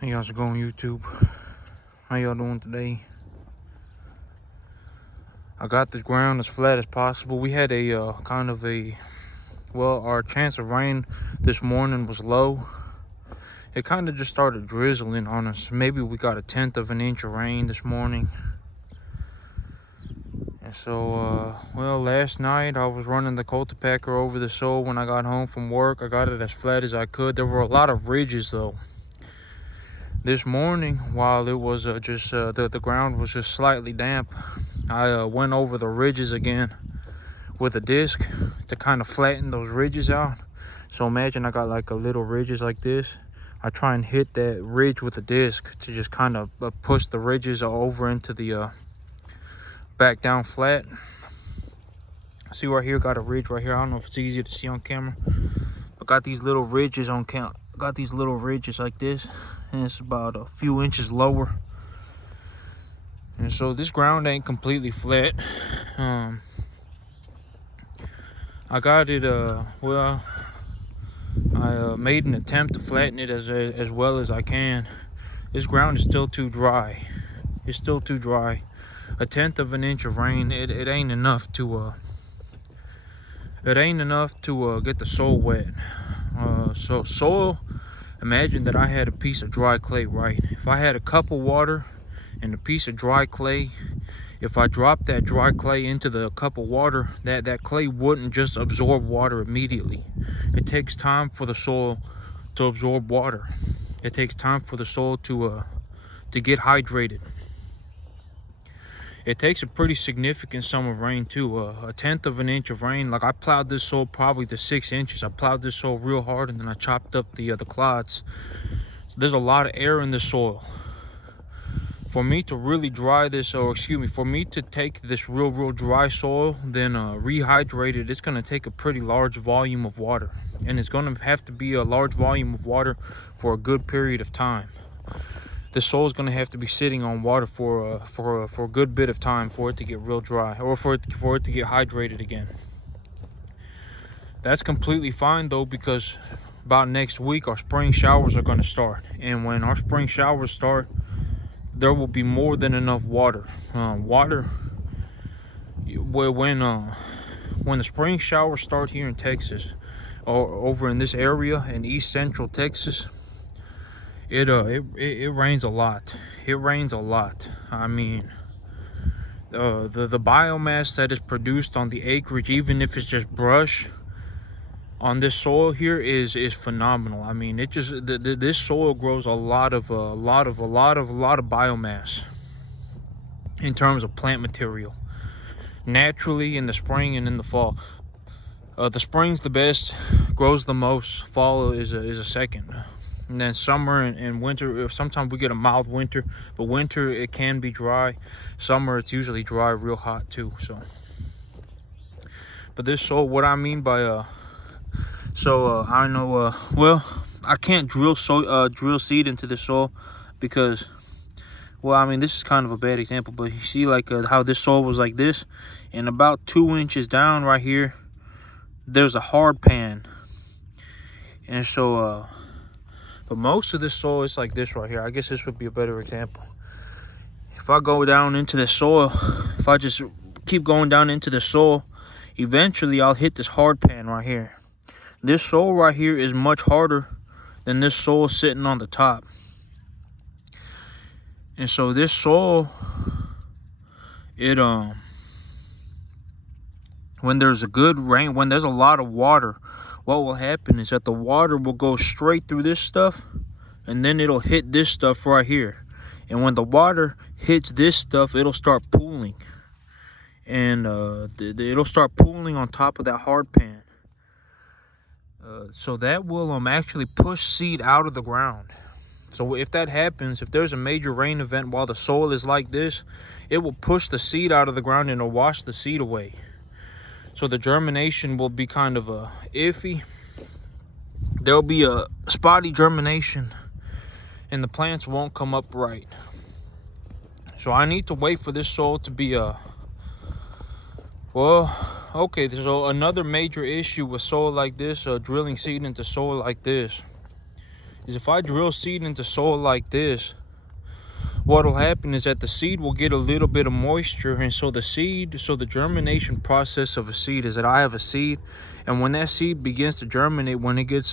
Hey, how's it going, YouTube? How y'all doing today? I got this ground as flat as possible. We had a our chance of rain this morning was low. It kind of just started drizzling on us. Maybe we got 1/10 of an inch of rain this morning. And so, last night I was running the cultipacker over the soil when I got home from work. I got it as flat as I could. There were a lot of ridges though. This morning, while it was the ground was just slightly damp, I went over the ridges again with a disc to kind of flatten those ridges out. So imagine I got like a little ridges like this. I try and hit that ridge with a disc to just kind of push the ridges over into the back down flat. See right here, got a ridge right here. I don't know if it's easy to see on camera, but got these little ridges on camera. Got these little ridges like this, and it's about a few inches lower. And so this ground ain't completely flat. I got it I made an attempt to flatten it as well as I can. This ground is still too dry. It's still too dry. 1/10 of an inch of rain, it ain't enough to get the soil wet. So soil, imagine that I had a piece of dry clay, right? If I had a cup of water and a piece of dry clay, if I dropped that dry clay into the cup of water, that clay wouldn't just absorb water immediately. It takes time for the soil to absorb water. It takes time for the soil to get hydrated. It takes a pretty significant sum of rain too. 1/10 of an inch of rain. Like, I plowed this soil probably to 6 inches. I plowed this soil real hard, and then I chopped up the clods. So there's a lot of air in the soil. For me to really dry this, for me to take this real dry soil, then rehydrate it, it's going to take a pretty large volume of water. And it's going to have to be a large volume of water for a good period of time. The soil is going to have to be sitting on water for a good bit of time for it to get real dry, or for it to get hydrated again. That's completely fine though, because about next week our spring showers are going to start, and when our spring showers start, there will be more than enough water. When the spring showers start here in Texas, or over in this area in East Central Texas, it rains a lot. It rains a lot. I mean, the biomass that is produced on the acreage, even if it's just brush on this soil here, is phenomenal. I mean, it just this soil grows a lot of biomass in terms of plant material, naturally, in the spring and in the fall. The spring's the best, grows the most. Fall is a second. And then summer and winter, sometimes we get a mild winter, but winter it can be dry. Summer it's usually dry, real hot too. So, but this soil, what I mean by I know I can't drill seed into the soil because, well, I mean, this is kind of a bad example, but you see like how this soil was like this, and about 2 inches down right here, there's a hard pan, and so but most of this soil is like this right here. I guess this would be a better example. If I go down into the soil, if I just keep going down into the soil, eventually I'll hit this hard pan right here. This soil right here is much harder than this soil sitting on the top. And so this soil, when there's a good rain, when there's a lot of water, what will happen is that the water will go straight through this stuff, and then it'll hit this stuff right here. And when the water hits this stuff, it'll start pooling, and it'll start pooling on top of that hard pan. So that will actually push seed out of the ground. So if that happens, if there's a major rain event while the soil is like this, it will push the seed out of the ground and it'll wash the seed away. So the germination will be kind of iffy. There'll be a spotty germination, and the plants won't come up right. So I need to wait for this soil to be okay. So another major issue with soil like this, drilling seed into soil like this, is if I drill seed into soil like this, what'll happen is that the seed will get a little bit of moisture, and so the germination process of a seed is that I have a seed, and when that seed begins to germinate, when it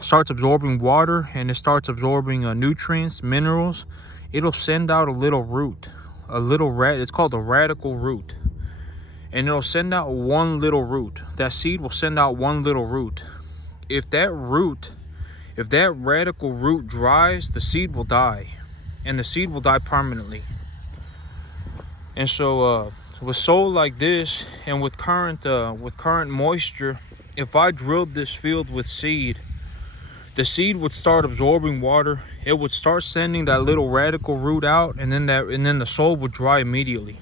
starts absorbing water and it starts absorbing nutrients, minerals, it'll send out a little root, it's called a radical root, and it'll send out one little root. That seed will send out one little root. If that radical root dries, the seed will die, and the seed will die permanently. And so with soil like this and with current moisture, if I drilled this field with seed, the seed would start absorbing water. It would start sending that little radical root out, and then the soil would dry immediately.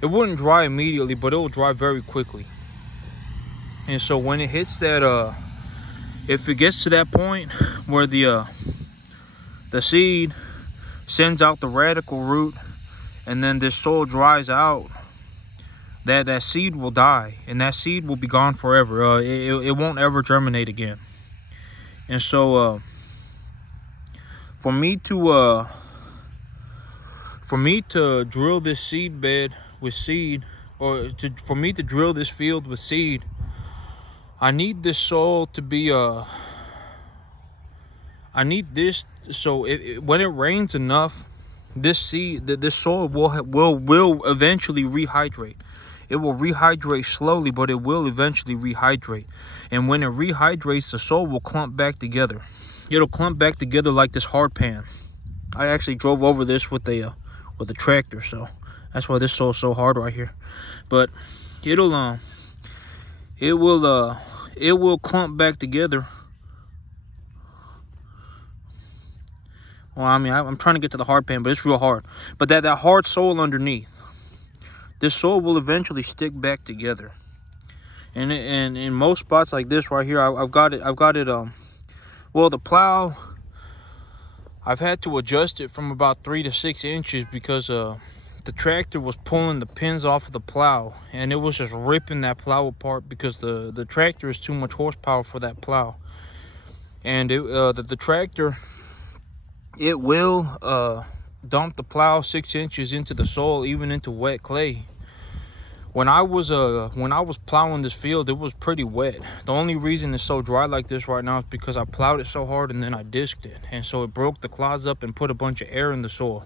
It wouldn't dry immediately, but it will dry very quickly. And so when it hits that if it gets to that point where the seed sends out the radical root, and then this soil dries out, that seed will die, and that seed will be gone forever. It won't ever germinate again. And so for me to drill this seed bed with seed, for me to drill this field with seed, I need this soil to be I need this, so when it rains enough, this soil will eventually rehydrate. It will rehydrate slowly, but it will eventually rehydrate. And when it rehydrates, the soil will clump back together. It'll clump back together like this hard pan. I actually drove over this with a tractor, so that's why this soil is so hard right here. But it will clump back together. Well, I mean, I'm trying to get to the hard pan, but it's real hard. But that hard soil underneath, this soil will eventually stick back together. And in most spots like this right here, I've got it. Well, the plow, I've had to adjust it from about 3 to 6 inches because the tractor was pulling the pins off of the plow, and it was just ripping that plow apart because the tractor is too much horsepower for that plow. And the tractor, it will dump the plow 6 inches into the soil, even into wet clay. When I was plowing this field, it was pretty wet. The only reason it's so dry like this right now is because I plowed it so hard and then I disked it, and so it broke the clods up and put a bunch of air in the soil.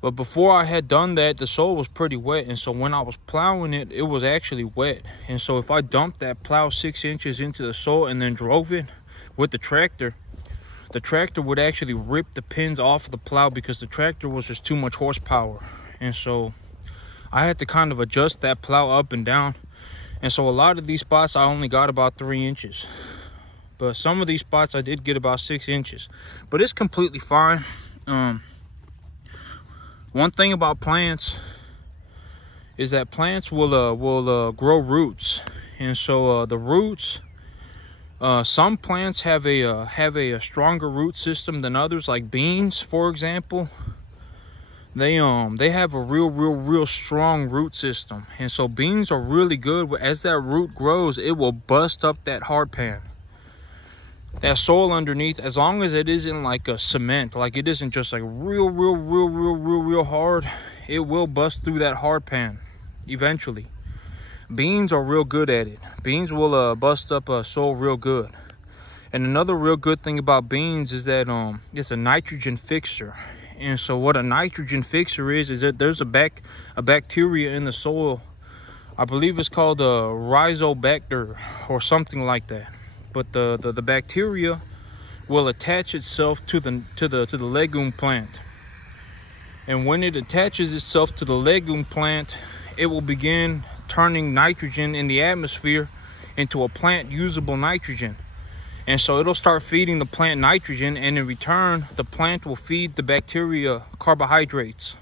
But before I had done that, the soil was pretty wet, and so when I was plowing it, it was actually wet. And so if I dumped that plow 6 inches into the soil and then drove it with the tractor would actually rip the pins off of the plow because the tractor was just too much horsepower. And so I had to kind of adjust that plow up and down. And so a lot of these spots I only got about 3 inches, but some of these spots I did get about 6 inches. But it's completely fine. One thing about plants is that plants will grow roots, and so the roots, some plants have a stronger root system than others. Like beans, for example, they have a real strong root system, and so beans are really good. As that root grows, it will bust up that hard pan, that soil underneath. As long as it isn't like a cement, like it isn't just like real hard, it will bust through that hard pan eventually. Beans are real good at it. Beans will bust up soil real good. And another real good thing about beans is that it's a nitrogen fixer. And so what a nitrogen fixer is that there's a bacteria in the soil. I believe it's called Rhizobacter or something like that. But the bacteria will attach itself to the legume plant. And when it attaches itself to the legume plant, it will begin turning nitrogen in the atmosphere into a plant usable nitrogen. And so it'll start feeding the plant nitrogen, and in return, the plant will feed the bacteria carbohydrates.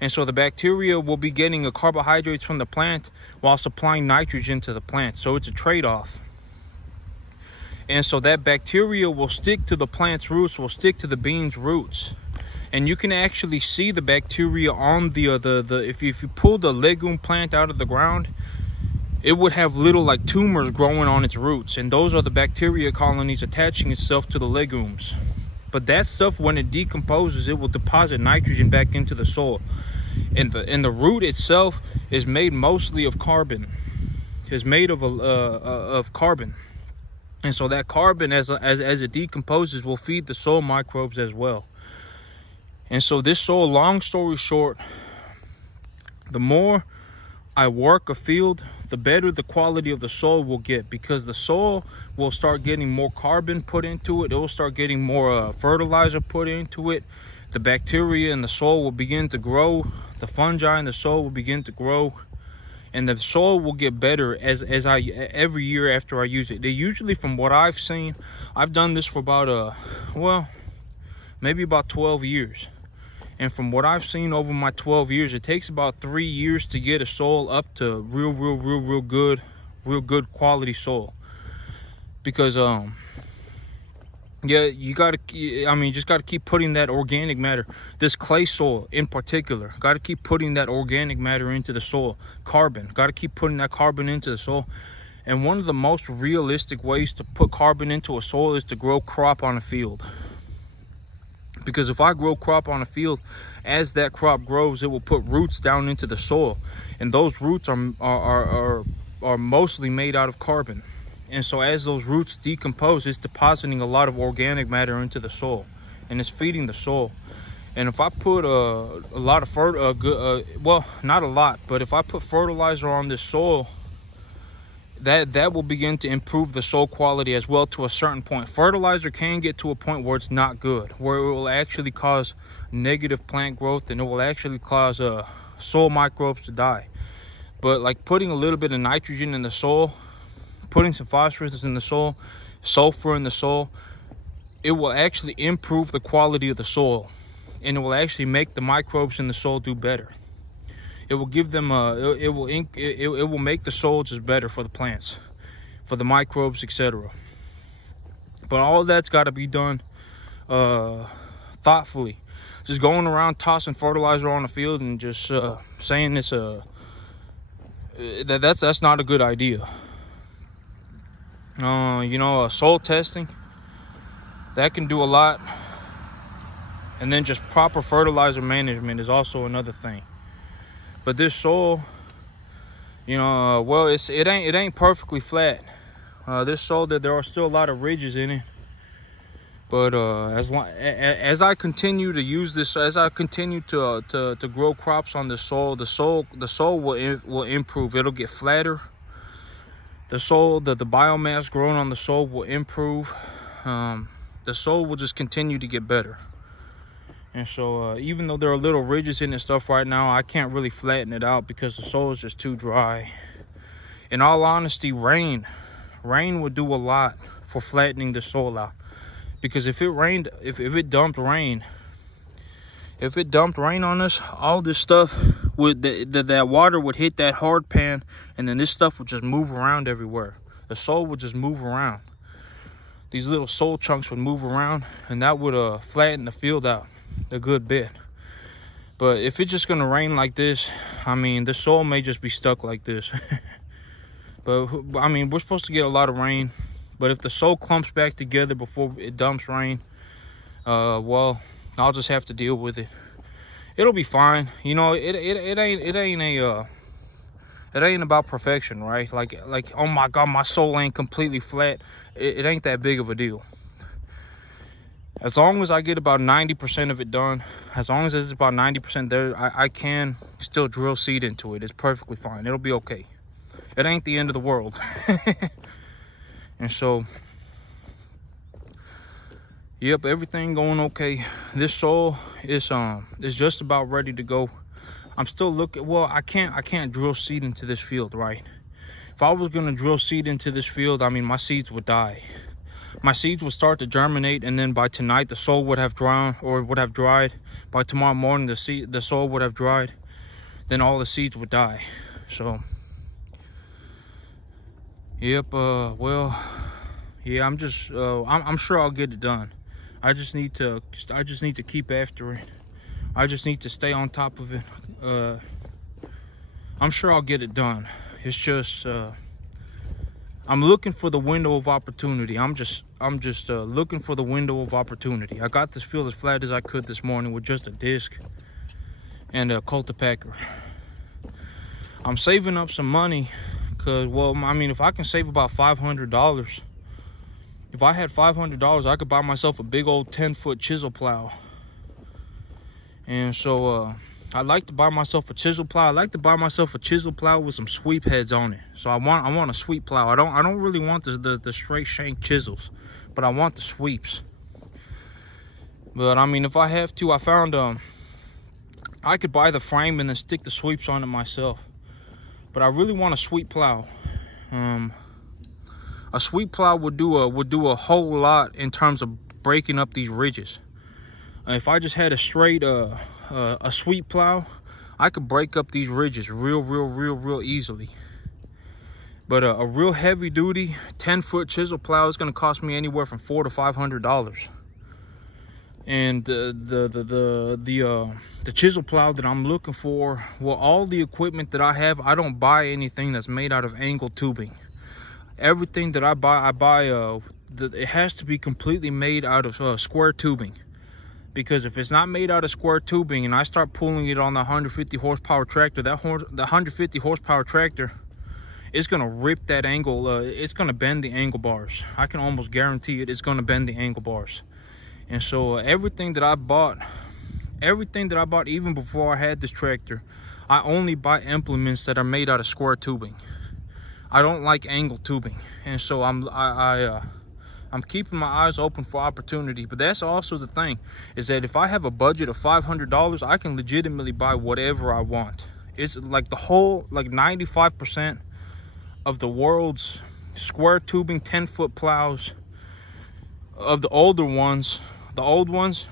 And so the bacteria will be getting the carbohydrates from the plant while supplying nitrogen to the plant. So it's a trade-off. And so that bacteria will stick to the plant's roots, will stick to the bean's roots. And you can actually see the bacteria on if you pull the legume plant out of the ground, it would have little like tumors growing on its roots, and those are the bacteria colonies attaching itself to the legumes. But that stuff, when it decomposes, it will deposit nitrogen back into the soil. And the root itself is made mostly of carbon. It's made of carbon. And so that carbon, as it decomposes, will feed the soil microbes as well. And so this soil, long story short, the more I work a field, the better the quality of the soil will get, because the soil will start getting more carbon put into it. It will start getting more fertilizer put into it. The bacteria in the soil will begin to grow. The fungi in the soil will begin to grow. And the soil will get better every year after I use it. They usually, from what I've seen, I've done this for about well, maybe about 12 years. And from what I've seen over my 12 years, it takes about 3 years to get a soil up to real good quality soil. Because yeah, you gotta, I mean, just gotta keep putting that organic matter. This clay soil in particular, gotta keep putting that organic matter into the soil. Carbon, gotta keep putting that carbon into the soil. And one of the most realistic ways to put carbon into a soil is to grow crop on a field. Because if I grow crop on a field, as that crop grows, it will put roots down into the soil, and those roots are mostly made out of carbon. And so as those roots decompose, it's depositing a lot of organic matter into the soil, and it's feeding the soil. And if I put a lot of well, not a lot, but if I put fertilizer on this soil, that will begin to improve the soil quality as well to a certain point. Fertilizer can get to a point where it's not good, where it will actually cause negative plant growth, and it will actually cause soil microbes to die. But like putting a little bit of nitrogen in the soil, putting some phosphorus in the soil, sulfur in the soil, it will actually improve the quality of the soil, and it will actually make the microbes in the soil do better. It will give them it will make the soil just better for the plants, for the microbes, etc. But all that's got to be done thoughtfully. Just going around tossing fertilizer on the field and just saying it's that's not a good idea. You know, soil testing, that can do a lot. And then just proper fertilizer management is also another thing. But this soil, you know, well, it ain't perfectly flat. This soil, that there are still a lot of ridges in it. But as I continue to use this, as I continue to grow crops on the soil will improve. It'll get flatter. The soil, the biomass grown on the soil will improve. The soil will just continue to get better. And so even though there are little ridges in and stuff right now, I can't really flatten it out because the soil is just too dry. In all honesty, rain would do a lot for flattening the soil out. Because if it rained, if it dumped rain on us, all this stuff would, that water would hit that hard pan, and then this stuff would just move around everywhere. The soil would just move around. These little soil chunks would move around, and that would flatten the field out a good bit. But if it's just gonna rain like this, I mean, the soil may just be stuck like this. But I mean, we're supposed to get a lot of rain. But if the soil clumps back together before it dumps rain, well, I'll just have to deal with it. It'll be fine. You know, it ain't about perfection, right? Like oh my God, my soil ain't completely flat. It ain't that big of a deal. As long as I get about 90% of it done, as long as it's about 90% there, I can still drill seed into it. It's perfectly fine. It'll be okay. It ain't the end of the world. And so, yep, everything going okay. This soil is just about ready to go. I'm still looking. Well, I can't drill seed into this field, right? If I was gonna drill seed into this field, I mean, my seeds would die. My seeds would start to germinate, and then by tonight the soil would have drowned or would have dried. By tomorrow morning the soil would have dried. Then all the seeds would die. So, yep. Well, yeah. I'm sure I'll get it done. I just need to keep after it. I just need to stay on top of it. I'm sure I'll get it done. It's just I'm looking for the window of opportunity. I'm just looking for the window of opportunity. I got this field as flat as I could this morning with just a disc and a cultipacker. I'm saving up some money because, well, I mean, if I can save about $500, if I had $500, I could buy myself a big old 10-foot chisel plow. And so I like to buy myself a chisel plow. I like to buy myself a chisel plow with some sweep heads on it. So I want a sweep plow. I don't really want the straight shank chisels, but I want the sweeps. But I mean, if I have to, I found I could buy the frame and then stick the sweeps on it myself. But I really want a sweep plow. A sweep plow would do a whole lot in terms of breaking up these ridges. If I just had a straight a sweep plow, I could break up these ridges real easily. But a real heavy duty 10-foot chisel plow is going to cost me anywhere from $400 to $500. And the chisel plow that I'm looking for, well, all the equipment that I have, I don't buy anything that's made out of angle tubing. Everything that I buy it has to be completely made out of square tubing. Because if it's not made out of square tubing and I start pulling it on the 150 horsepower tractor, the 150 horsepower tractor, it's gonna rip that angle. It's gonna bend the angle bars. I can almost guarantee it. It's gonna bend the angle bars. And so everything that I bought, even before I had this tractor, I only buy implements that are made out of square tubing. I don't like angle tubing, and so I'm keeping my eyes open for opportunity. But that's also the thing, is that if I have a budget of $500, I can legitimately buy whatever I want. It's like the whole, like 95% of the world's square tubing 10-foot plows, of the older ones, the old ones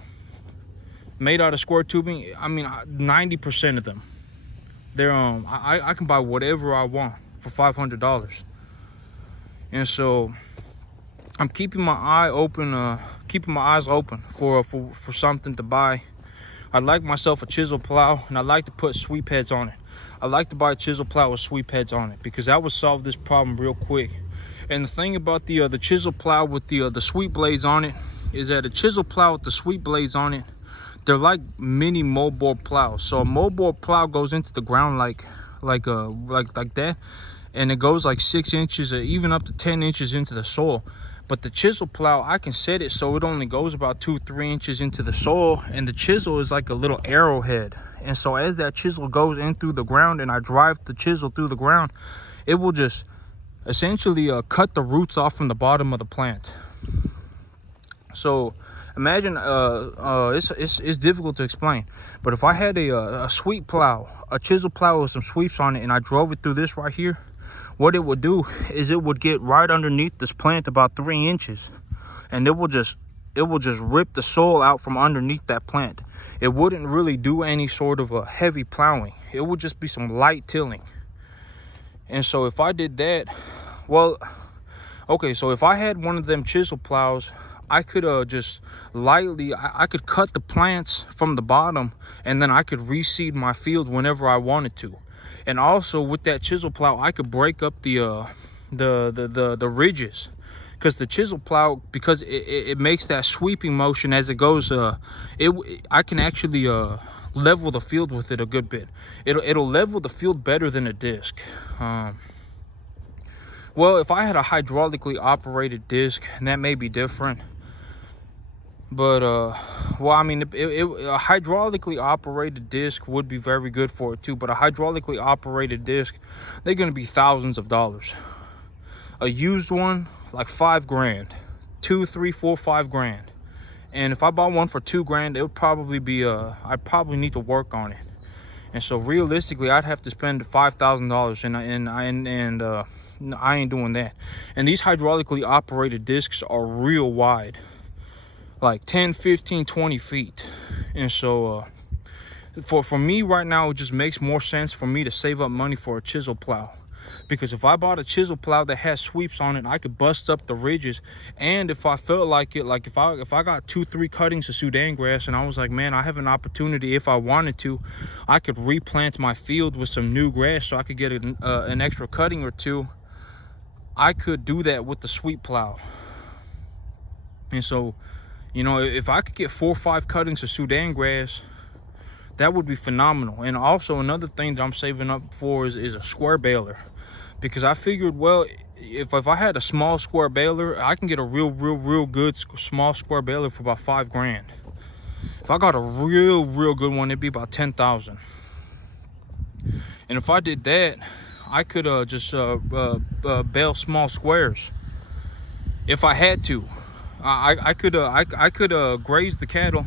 made out of square tubing, I mean, 90% of them, they're I can buy whatever I want for $500. And so I'm keeping my eyes open for something to buy. I'd like myself a chisel plow, and I'd like to put sweep heads on it. I'd like to buy a chisel plow with sweep heads on it, because that would solve this problem real quick. And the thing about the chisel plow with the sweep blades on it is that a chisel plow with the sweep blades on it, they're like mini moldboard plows. So a moldboard plow goes into the ground like that, and it goes like 6 inches or even up to 10 inches into the soil. But the chisel plow, I can set it so it only goes about 2-3 inches into the soil, and the chisel is like a little arrowhead. And so as that chisel goes in through the ground and I drive the chisel through the ground, it will just essentially cut the roots off from the bottom of the plant. So imagine, it's difficult to explain, but if I had a sweep plow, a chisel plow with some sweeps on it, and I drove it through this right here, what it would do is it would get right underneath this plant about 3 inches, and it will just rip the soil out from underneath that plant. It wouldn't really do any sort of a heavy plowing. It would just be some light tilling. And so if I did that, well, okay, so if I had one of them chisel plows, I could just lightly, I could cut the plants from the bottom, and then I could reseed my field whenever I wanted to. And also with that chisel plow, I could break up the ridges, because the chisel plow, because it makes that sweeping motion as it goes. I can actually level the field with it a good bit. It'll level the field better than a disc. Well, if I had a hydraulically operated disc, that may be different. But well, I mean, a hydraulically operated disc would be very good for it too. But a hydraulically operated disc, they're going to be thousands of dollars. A used one, like $5 grand, 2, 3, 4, 5 grand. And if I bought one for $2 grand, it would probably be I'd probably need to work on it. And so realistically, I'd have to spend $5,000, and I ain't doing that. And these hydraulically operated discs are real wide, like 10, 15, 20 feet. And so for me right now, it just makes more sense for me to save up money for a chisel plow. Because if I bought a chisel plow that has sweeps on it, I could bust up the ridges. And if I felt like it, like if I got 2-3 cuttings of Sudan grass and I was like, man, I have an opportunity, if I wanted to, I could replant my field with some new grass so I could get an extra cutting or two. I could do that with the sweep plow. And so, you know, if I could get 4 or 5 cuttings of Sudan grass, that would be phenomenal. And also another thing that I'm saving up for is a square baler, because I figured, well, if I had a small square baler, I can get a real good small square baler for about $5 grand. If I got a real good one, it'd be about 10,000. And if I did that, I could just bale small squares if I had to. I could graze the cattle.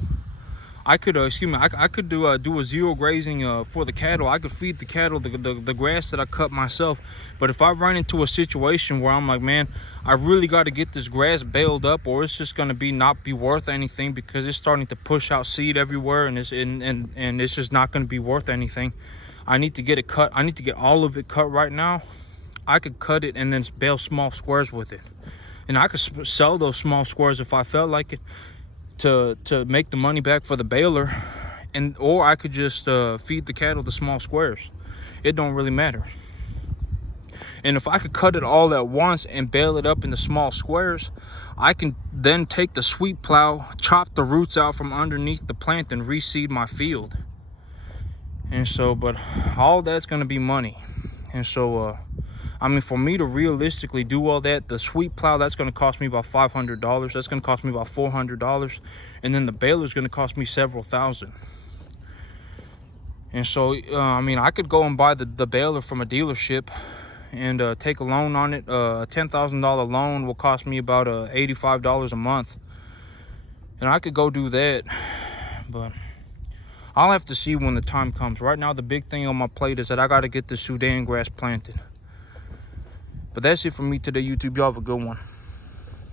I could I could do a zero grazing for the cattle. I could feed the cattle the grass that I cut myself. But if I run into a situation where I'm like, man, I really got to get this grass baled up, or it's just gonna not be worth anything because it's starting to push out seed everywhere, and it's just not gonna be worth anything. I need to get it cut. I need to get all of it cut right now. I could cut it and then bale small squares with it, and I could sell those small squares if I felt like it, to make the money back for the baler, or I could just feed the cattle the small squares. It don't really matter. And if I could cut it all at once and bale it up into small squares, I can then take the sweep plow, chop the roots out from underneath the plant, and reseed my field. And so, but all that's going to be money. And so I mean, for me to realistically do all that, the sweep plow, that's going to cost me about $500. That's going to cost me about $400. And then the baler is going to cost me several thousand. And so, I mean, I could go and buy the baler from a dealership and take a loan on it. A $10,000 loan will cost me about $85 a month. And I could go do that. But I'll have to see when the time comes. Right now, the big thing on my plate is that I got to get the Sudan grass planted. But that's it for me today, YouTube. Y'all have a good one.